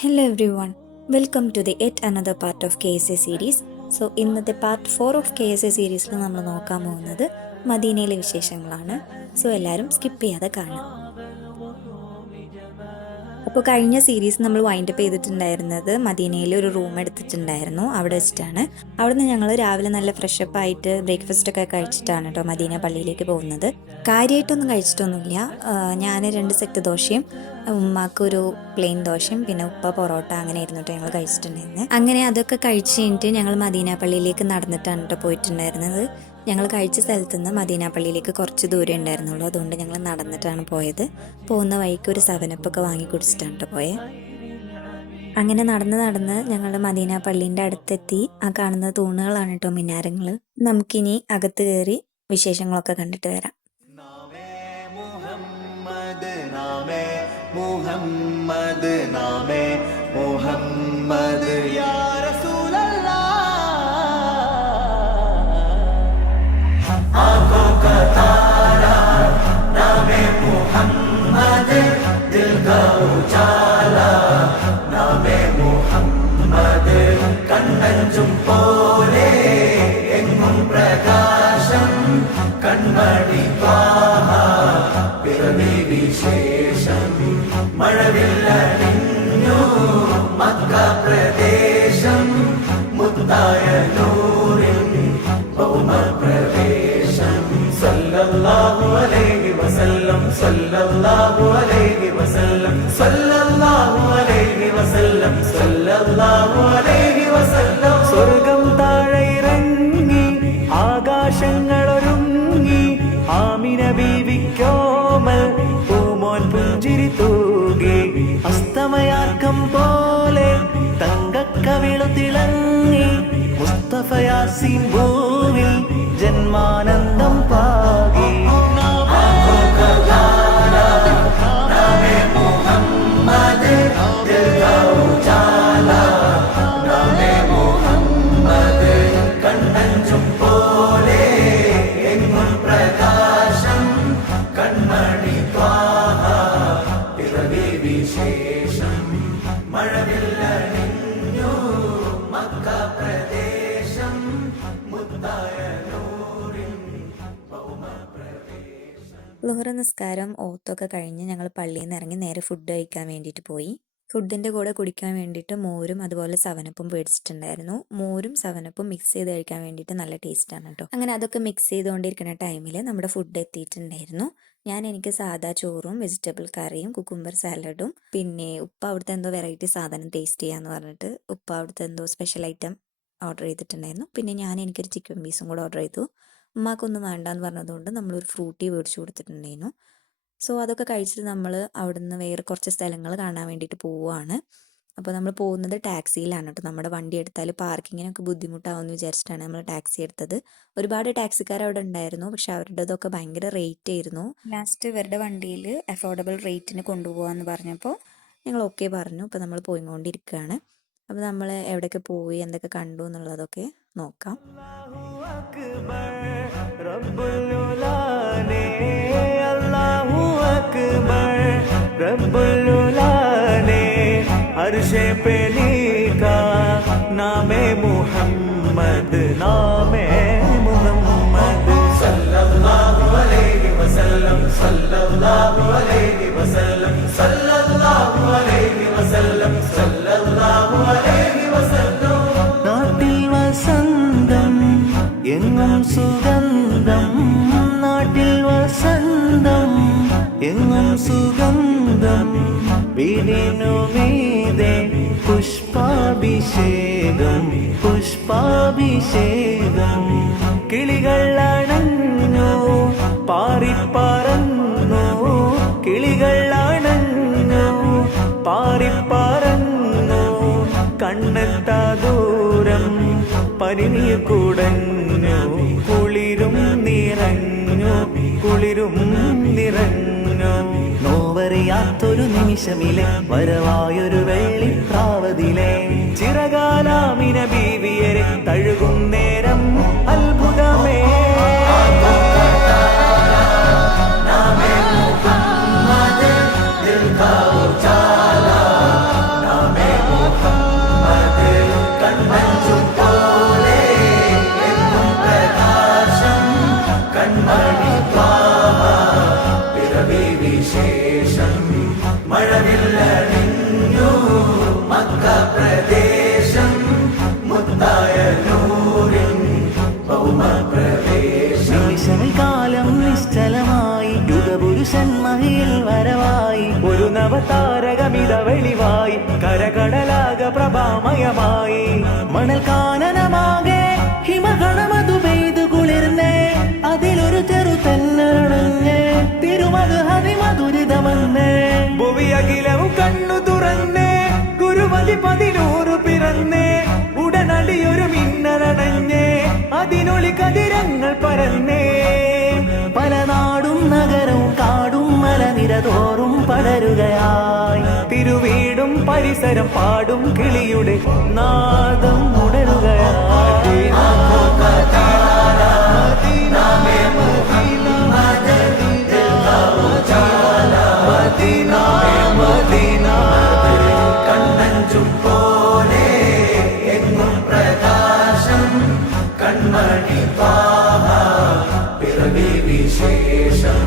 Hello everyone, welcome to the yet another part of KSA series. So ഇന്നത്തെ part 4 of KSA സീരീസിൽ നമ്മൾ നോക്കാൻ പോകുന്നത് മദീനയിലെ വിശേഷങ്ങളാണ്. സോ എല്ലാവരും സ്കിപ്പ് ചെയ്യാതെ കാണാം. അപ്പോൾ കഴിഞ്ഞ സീരീസ് നമ്മൾ വൈൻഡപ്പ് ചെയ്തിട്ടുണ്ടായിരുന്നത് മദീനയിൽ ഒരു റൂം എടുത്തിട്ടുണ്ടായിരുന്നു, അവിടെ വെച്ചിട്ടാണ്. അവിടുന്ന് ഞങ്ങൾ രാവിലെ നല്ല ഫ്രഷപ്പ് ആയിട്ട് ബ്രേക്ക്ഫാസ്റ്റ് ഒക്കെ കഴിച്ചിട്ടാണ് കേട്ടോ മദീന പള്ളിയിലേക്ക് പോകുന്നത്. കാര്യമായിട്ടൊന്നും കഴിച്ചിട്ടൊന്നുമില്ല. ഞാൻ 2 സെറ്റ് ദോശയും ഉമ്മാക്കൊരു പ്ലെയിൻ ദോശയും പിന്നെ ഉപ്പ പൊറോട്ട അങ്ങനെ ആയിരുന്നു കേട്ടോ ഞങ്ങൾ കഴിച്ചിട്ടുണ്ടായിരുന്നത്. അങ്ങനെ അതൊക്കെ കഴിച്ച് കഴിഞ്ഞിട്ട് ഞങ്ങൾ മദീന പള്ളിയിലേക്ക് നടന്നിട്ടാണ് കേട്ടോ പോയിട്ടുണ്ടായിരുന്നത്. ഞങ്ങൾ കഴിച്ച സ്ഥലത്ത് നിന്ന് മദീന പള്ളിയിലേക്ക് കുറച്ച് ദൂരം ഉണ്ടായിരുന്നുള്ളൂ, അതുകൊണ്ട് ഞങ്ങൾ നടന്നിട്ടാണ് പോയത്. പോകുന്ന വഴിക്ക് ഒരു 7up ഒക്കെ വാങ്ങി കുടിച്ചിട്ടാണ് കേട്ടോ പോയത്. അങ്ങനെ നടന്ന് ഞങ്ങൾ മദീന പള്ളീൻ്റെ അടുത്തെത്തി. ആ കാണുന്ന തൂണുകളാണ് കേട്ടോ മിനാരങ്ങൾ. നമുക്കിനി അകത്ത് കയറി വിശേഷങ്ങളൊക്കെ കണ്ടിട്ട് വരാം. മുഹമ്മദ് നാമേ മുഹമ്മദ് യാ റസൂലല്ലാഹ് ആँखों का तारा नामे मुहम्मद दिल का उजाला नामे मुहम्मद കണ്ണഞ്ചും പോലെ എങ്ങും പ്രകാശം കൺമണി ത്വാഹ പിറവി വിശേഷം മഴവില്ലണിഞ്ഞു മക്ക പ്രദേശം മുത്തായ നൂറിൻ ഭൗമ പ്രവേശം സല്ലല്ലാഹു അലൈഹി വസല്ലം സല്ലല്ലാഹു അലൈഹി വസല്ലം സല്ലല്ലാഹു അലൈഹി വസല്ലം സല്ലല്ലാഹു അലൈഹി വസല്ലം സ്വർഗം താഴെ ഇറങ്ങി ആകാശങ്ങളൊരുങ്ങി ആമിന ബീവിക്കോമൽ പൂമോൻ പുഞ്ചിരി തൂകി അസ്തമയാർക്കം പോലെ തങ്കക്കവിളു തിളങ്ങി മുസ്തഫ യാസീൻ ഭൂവിൽ ജന്മാനന്ദം പാകി ളുഹർ നിസ്കാരം ഓത്തൊക്കെ കഴിഞ്ഞ് ഞങ്ങൾ പള്ളിയിൽ നിന്ന് ഇറങ്ങി നേരെ ഫുഡ് കഴിക്കാൻ വേണ്ടിയിട്ട് പോയി. ഫുഡിൻ്റെ കൂടെ കുടിക്കാൻ വേണ്ടിയിട്ട് മോരും അതുപോലെ 7upഉം മേടിച്ചിട്ടുണ്ടായിരുന്നു. മോരും 7upഉം മിക്സ് ചെയ്ത് കഴിക്കാൻ വേണ്ടിയിട്ട് നല്ല ടേസ്റ്റാണ് കേട്ടോ. അങ്ങനെ അതൊക്കെ മിക്സ് ചെയ്തുകൊണ്ടിരിക്കുന്ന ടൈമിൽ നമ്മുടെ ഫുഡ് എത്തിയിട്ടുണ്ടായിരുന്നു. എനിക്ക് സാദാ ചോറും വെജിറ്റബിൾ കറിയും കുക്കുംബർ സാലഡും പിന്നെ ഉപ്പ അവിടുത്തെ എന്തോ വെറൈറ്റി സാധനം ടേസ്റ്റ് ചെയ്യാന്ന് പറഞ്ഞിട്ട് ഉപ്പ അവിടുത്തെ എന്തോ സ്പെഷ്യൽ ഐറ്റം ഓർഡർ ചെയ്തിട്ടുണ്ടായിരുന്നു. പിന്നെ എനിക്കൊരു ചിക്കൻ പീസും കൂടെ ഓർഡർ ചെയ്തു. ഉമ്മാക്കൊന്നും വേണ്ടാന്ന് പറഞ്ഞതുകൊണ്ട് നമ്മളൊരു ഫ്രൂട്ടി മേടിച്ചു കൊടുത്തിട്ടുണ്ടായിരുന്നു. സോ അതൊക്കെ കഴിച്ചിട്ട് നമ്മൾ അവിടുന്ന് വേറെ കുറച്ച് സ്ഥലങ്ങൾ കാണാൻ വേണ്ടിയിട്ട് പോവുകയാണ്. അപ്പോൾ നമ്മൾ പോകുന്നത് ടാക്സിയിലാണ് കേട്ടോ. നമ്മുടെ വണ്ടി എടുത്താൽ പാർക്കിങ്ങിനൊക്കെ ബുദ്ധിമുട്ടാവുമെന്ന് വിചാരിച്ചിട്ടാണ് നമ്മൾ ടാക്സി എടുത്തത്. ഒരുപാട് ടാക്സിക്കാർ അവിടെ ഉണ്ടായിരുന്നു, പക്ഷെ അവരുടേതൊക്കെ ഭയങ്കര റേറ്റ് ആയിരുന്നു. ലാസ്റ്റ് ഇവരുടെ വണ്ടിയിൽ അഫോർഡബിൾ റേറ്റിന് കൊണ്ടുപോകാമെന്ന് പറഞ്ഞപ്പോൾ ഞങ്ങൾ ഓക്കെ പറഞ്ഞു. അപ്പോൾ നമ്മൾ പോയിക്കൊണ്ടിരിക്കുകയാണ്. അപ്പോൾ നമ്മൾ എവിടെയൊക്കെ പോയി എന്തൊക്കെ കണ്ടു എന്നുള്ളതൊക്കെ നോക്കാം. अर्शे पे लिखा नामे मुहम्मद नामे मुहम्मद सल्लल्लाहु अलैहि वसल्लम सल्लल्लाहु अलैहि वसल्लम सल्लल्लाहु अलैहि वसल्लम सल्लल्लाहु अलैहि वसल्लम നാട്ടിൽ വസന്തം എങ്ങും സുഗന്ധം നാട്ടിൽ വസന്തം എങ്ങും സുഗന്ധം വീടിനു മീതെ പുഷ്പാഭിഷേകം പുഷ്പാഭിഷേകം കിളികൾ അണഞ്ഞു പാറിപ്പറന്നു കിളികൾ അണഞ്ഞു പാറിപ്പറന്നു കണ്ണെത്താ ദൂരം പരിനീർ കുടഞ്ഞു കുളിരും നിറഞ്ഞു കുളിരും നിറഞ്ഞു നോവറിയാത്തൊരു നിമിഷമിലെ വരവായൊരു വെള്ളിപ്രാവതിലെ ചിറകാലാമിന ബീവിയരെ തഴുകും നേരം അത്ഭുതമേ नामे നവതാരകമിത വെളിവായി കരകടലാക പ്രഭാമയമായി മണൽ കാനനമാകെ ഹിമഗണമതു പെയ്തു കുളിർന്നേ അതിലൊരു ചെറുതെല്ലണഞ്ഞേ തിരുമത് ഹരിമധുരിതമെന്നേ ഭുവിയകിലവും കണ്ണു തുറന്നേ ഗുരുമതി 11 പിറന്നേ ഉടനടിയൊരു മിന്നലണഞ്ഞേ അതിനൊളി കതിരങ്ങൾ പരന്നേ പല നാടും നഗരവും കാടും മലനിരതോറും പടരുകയായി തിരുവീടും പരിസരം പാടും കിളിയുടെ നാദം ഉണരുകയായി കണ്ണഞ്ചും പോലെ എങ്ങും പ്രകാശം കൺമണി പിറവി വിശേഷം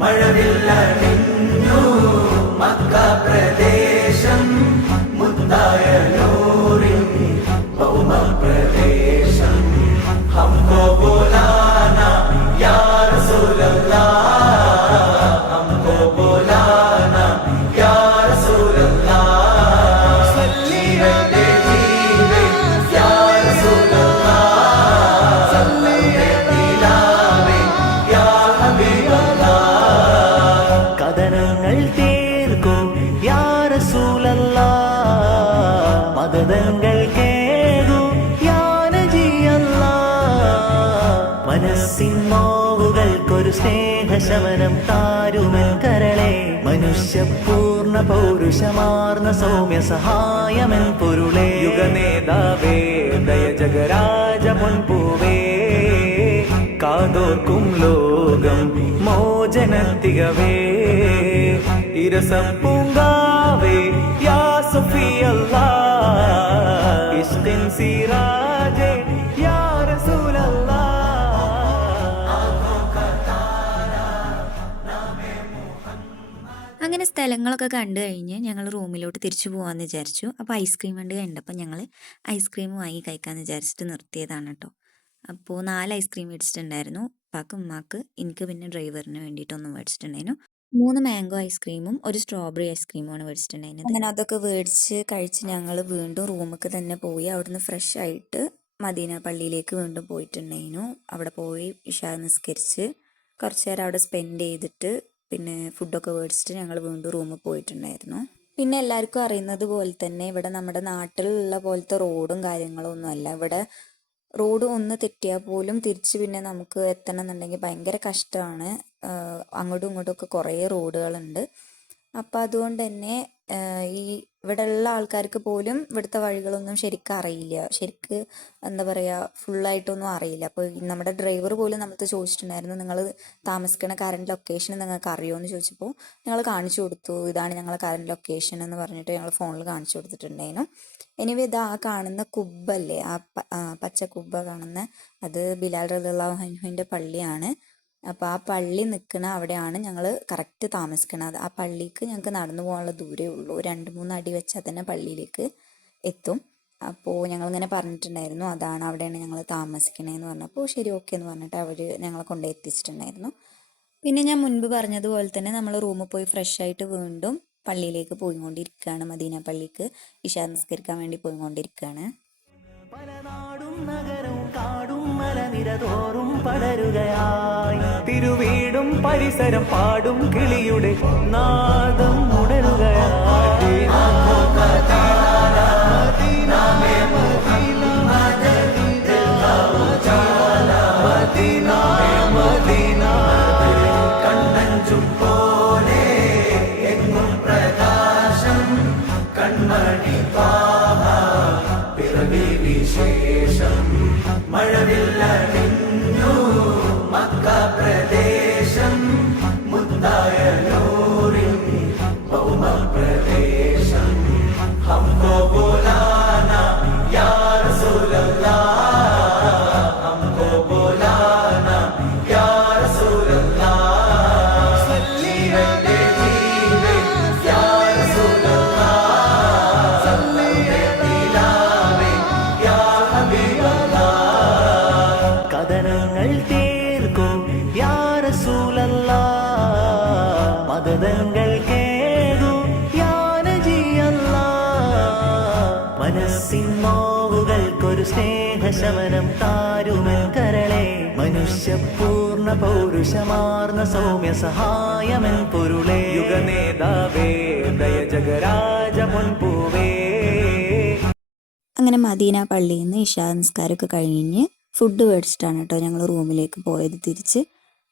മഴവില്ലണിഞ്ഞു മക്ക പ്രദേശം മുത്തായ നൂറിൻ ഭൗമ പ്രദേശം ഹംകോ ബോലാന യാ റസൂലല്ലാഹ് ഹംകോ ബോലാന യാ റസൂലല്ലാഹ് സല്ലി അലൈഹി യാ റസൂലല്ലാഹ് സല്ലി അലൈഹി യാ ഹബീബല്ലാഹ് കഥനങ്ങൾ തീർക്കും യാ റസൂലല്ലാഹ് മദദങ്ങൾ കേകും യാ നബിയല്ലാഹ് മനസ്സിൻ നോവുകൾക്കൊരു സ്നേഹശമനം താരുമൻ കരളെ മനുഷ്യപൂർണ്ണ പൗരുഷമാർന്ന സൗമ്യ സഹായമൻ പൊരുളേ യുഗനേതാവേ ദയ ജഗരാജ പൊൻപൂവേ കാതോർക്കും ലോകം മോചനത്തികവേ ഇരസപ്പൂങ്കാവേ യാ സഫിയല്ലാഹ് ഇഷ്കിൻ സിറാജേ യാ റസൂലല്ലാഹ് അങ്ങനെ സ്ഥലങ്ങളൊക്കെ കണ്ടു കഴിഞ്ഞ് ഞങ്ങൾ റൂമിലോട്ട് തിരിച്ചു പോകാമെന്ന് വിചാരിച്ചു. അപ്പോൾ ഐസ്ക്രീം വണ്ടി കണ്ടപ്പോൾ ഞങ്ങൾ ഐസ്ക്രീം വാങ്ങി കഴിക്കാമെന്ന് വിചാരിച്ചിട്ട് നിർത്തിയതാണ് കേട്ടോ. അപ്പോൾ 4 ഐസ്ക്രീം മേടിച്ചിട്ടുണ്ടായിരുന്നു. ഉപ്പാക്ക് ഉമ്മാക്ക് എനിക്ക് പിന്നെ ഡ്രൈവറിന് വേണ്ടിയിട്ടൊന്നും മേടിച്ചിട്ടുണ്ടായിരുന്നു. 3 മാംഗോ ഐസ്ക്രീമും ഒരു സ്ട്രോബെറി ഐസ്ക്രീമുമാണ് മേടിച്ചിട്ടുണ്ടായിരുന്നത്. അങ്ങനെ അതൊക്കെ മേടിച്ച് കഴിച്ച് ഞങ്ങൾ വീണ്ടും റൂമിലേക്ക് തന്നെ പോയി. അവിടുന്ന് ഫ്രഷ് ആയിട്ട് മദീന പള്ളിയിലേക്ക് വീണ്ടും പോയിട്ടുണ്ടായിരുന്നു. അവിടെ പോയി ഇശാ നിസ്കരിച്ച് കുറച്ച് നേരം അവിടെ സ്പെൻഡ് ചെയ്തിട്ട് പിന്നെ ഫുഡൊക്കെ മേടിച്ചിട്ട് ഞങ്ങൾ വീണ്ടും റൂമിൽ പോയിട്ടുണ്ടായിരുന്നു. പിന്നെ എല്ലാവർക്കും അറിയുന്നത് പോലെ തന്നെ ഇവിടെ നമ്മുടെ നാട്ടിലുള്ള പോലത്തെ റോഡും കാര്യങ്ങളും ഒന്നുമല്ല. ഇവിടെ റോഡ് ഒന്ന് തെറ്റിയാൽ പോലും തിരിച്ച് പിന്നെ നമുക്ക് എത്തണം എന്നുണ്ടെങ്കിൽ ഭയങ്കര കഷ്ടമാണ്. അങ്ങോട്ടും ഇങ്ങോട്ടും ഒക്കെ കുറേ റോഡുകളുണ്ട്. അപ്പം അതുകൊണ്ട് തന്നെ ഈ ഇവിടെ ഉള്ള ആൾക്കാർക്ക് പോലും ഇവിടുത്തെ വഴികളൊന്നും ശരിക്കും അറിയില്ല. ശരിക്ക് എന്താ പറയുക, ഫുള്ളായിട്ടൊന്നും അറിയില്ല. അപ്പോൾ നമ്മുടെ ഡ്രൈവർ പോലും നമ്മളത് ചോദിച്ചിട്ടുണ്ടായിരുന്നു, നിങ്ങൾ താമസിക്കുന്ന കറണ്ട് ലൊക്കേഷൻ നിങ്ങൾക്ക് അറിയുമോ എന്ന് ചോദിച്ചപ്പോൾ ഞങ്ങൾ കാണിച്ചു കൊടുത്തു. ഇതാണ് ഞങ്ങളെ കറണ്ട് ലൊക്കേഷൻ എന്ന് പറഞ്ഞിട്ട് ഞങ്ങൾ ഫോണിൽ കാണിച്ചു കൊടുത്തിട്ടുണ്ടായിരുന്നു. എനിവേ ഇതാ ആ കാണുന്ന കുബ്ബല്ലേ, ആ പച്ച കുബ്ബ കാണുന്ന അത് ബിലാൽ റളിയല്ലാഹു അൻഹുവിൻ്റെ പള്ളിയാണ്. അപ്പോൾ ആ പള്ളി നിൽക്കുന്ന അവിടെയാണ് ഞങ്ങൾ കറക്റ്റ് താമസിക്കുന്നത്. ആ പള്ളിക്ക് ഞങ്ങൾക്ക് നടന്നു പോകാനുള്ള ദൂരമേ ഉള്ളൂ. 2-3 അടി വെച്ചാൽ തന്നെ പള്ളിയിലേക്ക് എത്തും. അപ്പോൾ ഞങ്ങളിങ്ങനെ പറഞ്ഞിട്ടുണ്ടായിരുന്നു, അതാണ് അവിടെയാണ് ഞങ്ങൾ താമസിക്കണേന്ന് പറഞ്ഞപ്പോൾ ശരി ഓക്കെ എന്ന് പറഞ്ഞിട്ട് അവർ ഞങ്ങളെ കൊണ്ടുപോയി എത്തിച്ചിട്ടുണ്ടായിരുന്നു. പിന്നെ ഞാൻ മുൻപ് പറഞ്ഞതുപോലെ തന്നെ നമ്മൾ റൂമിൽ പോയി ഫ്രഷ് ആയിട്ട് വീണ്ടും പള്ളിയിലേക്ക് പോയിക്കൊണ്ടിരിക്കുകയാണ്. മദീന പള്ളിക്ക് ഇശാ നിസ്കരിക്കാൻ വേണ്ടി പോയിക്കൊണ്ടിരിക്കുകയാണ്. പല നാടും നഗരവും കാടും മലനിരതോറും പടരുകയായി തിരുവീടും പരിസരം പാടും കിളിയുടെ നാദം ഉണരുകയായി കണ്ണഞ്ചും പോലെ എങ്ങും പ്രകാശം കൺമണി പിറവി വിശേഷം മഴവില്ലണിഞ്ഞു മക്ക പ്രദേശം മുത്തായ നൂറിൻ ഭൗമ പ്രദേശം ഹംകോ ബോലാന യാ റസൂലല്ലാഹ് ഹംകോ ബോലാന യാ റസൂലല്ലാഹ് സല്ലി അലൈഹി യാ റസൂലല്ലാഹ് സല്ലി അലൈഹി യാ ഹബീബല്ലാഹ് മനസ്സിൻ നോവുകൾക്കൊരു സ്നേഹശമനം താരുമൽ കരളെ മനുഷ്യ പൂർണ്ണ പൗരുഷമാർന്ന സൗമ്യ സഹായമൻ പൊരുളേ യുഗനേതാവേ ദയ ജഗരാജ പൊൻപൂവേ. അങ്ങനെ മദീന പള്ളിയിൽ നിന്ന് ഇശാ നിസ്കാരമൊക്കെ കഴിഞ്ഞ് ഫുഡ് മേടിച്ചിട്ടാണ് കേട്ടോ ഞങ്ങൾ റൂമിലേക്ക് പോയത്. തിരിച്ച്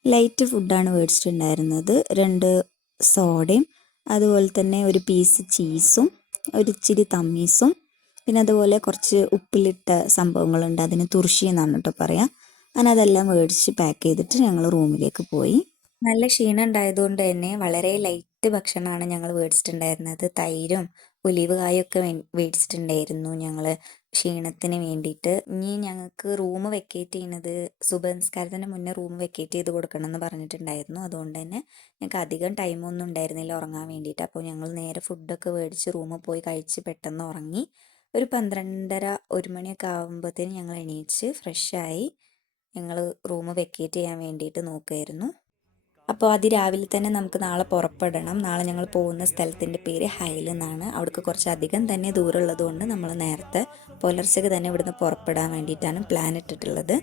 ലൈറ്റ് ഫുഡാണ് മേടിച്ചിട്ടുണ്ടായിരുന്നത്. 2 സോഡയും അതുപോലെ തന്നെ ഒരു പീസ് ചീസും ഒരു ഇച്ചിരി തമ്മീസും പിന്നെ അതുപോലെ കുറച്ച് ഉപ്പിലിട്ട സംഭവങ്ങളുണ്ട്, അതിന് തുർഷി എന്നാണ് കേട്ടോ പറയാം. അങ്ങനെ അതെല്ലാം മേടിച്ച് പാക്ക് ചെയ്തിട്ട് ഞങ്ങൾ റൂമിലേക്ക് പോയി. നല്ല ക്ഷീണം ഉണ്ടായതുകൊണ്ട് തന്നെ വളരെ ലൈറ്റ് ഭക്ഷണമാണ് ഞങ്ങൾ മേടിച്ചിട്ടുണ്ടായിരുന്നത്. തൈരും ഒലിവ് കായൊക്കെ മേടിച്ചിട്ടുണ്ടായിരുന്നു ഞങ്ങൾ ക്ഷീണത്തിന് വേണ്ടിയിട്ട്. ഇനി ഞങ്ങൾക്ക് റൂം വെക്കേറ്റ് ചെയ്യുന്നത് സുബഹ് മുന്നേ റൂം വെക്കേറ്റ് ചെയ്ത് കൊടുക്കണം എന്ന് പറഞ്ഞിട്ടുണ്ടായിരുന്നു. അതുകൊണ്ട് തന്നെ ഞങ്ങൾക്ക് അധികം ടൈമൊന്നും ഉണ്ടായിരുന്നില്ല ഉറങ്ങാൻ വേണ്ടിയിട്ട്. അപ്പോൾ ഞങ്ങൾ നേരെ ഫുഡൊക്കെ മേടിച്ച് റൂമിൽ പോയി കഴിച്ച് പെട്ടെന്ന് ഉറങ്ങി. ഒരു 12:30 1 മണിയൊക്കെ ആകുമ്പോഴത്തേനും ഞങ്ങൾ എണീച്ച് ഫ്രഷായി ഞങ്ങൾ റൂം വെക്കേറ്റ് ചെയ്യാൻ വേണ്ടിയിട്ട് നോക്കുമായിരുന്നു. അപ്പോൾ അതിരാവിലെ തന്നെ നമുക്ക് നാളെ പുറപ്പെടണം. നാളെ ഞങ്ങൾ പോകുന്ന സ്ഥലത്തിൻ്റെ പേര് ഹൈൽ എന്നാണ്. അവിടേക്ക് കുറച്ചധികം തന്നെ ദൂരമുള്ളത് കൊണ്ട് നമ്മൾ നേരത്തെ പുലർച്ചയ്ക്ക് തന്നെ ഇവിടുന്ന് പുറപ്പെടാൻ വേണ്ടിയിട്ടാണ് പ്ലാൻ ഇട്ടിട്ടുള്ളത്.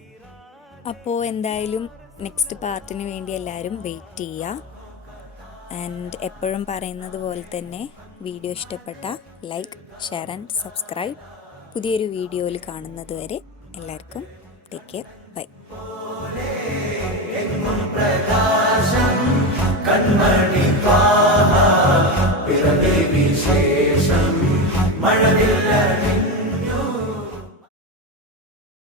അപ്പോൾ എന്തായാലും നെക്സ്റ്റ് പാർട്ടിന് വേണ്ടി എല്ലാവരും വെയിറ്റ് ചെയ്യുക. ആൻഡ് എപ്പോഴും പറയുന്നത് പോലെ തന്നെ വീഡിയോ ഇഷ്ടപ്പെട്ട ലൈക്ക്, ഷെയർ ആൻഡ് സബ്സ്ക്രൈബ്. പുതിയൊരു വീഡിയോയിൽ കാണുന്നത് വരെ എല്ലാവർക്കും ടേക്ക് കെയർ, ബൈ. കൺമണി ത്വാഹ പിറവി വിശേഷം മഴവിൽ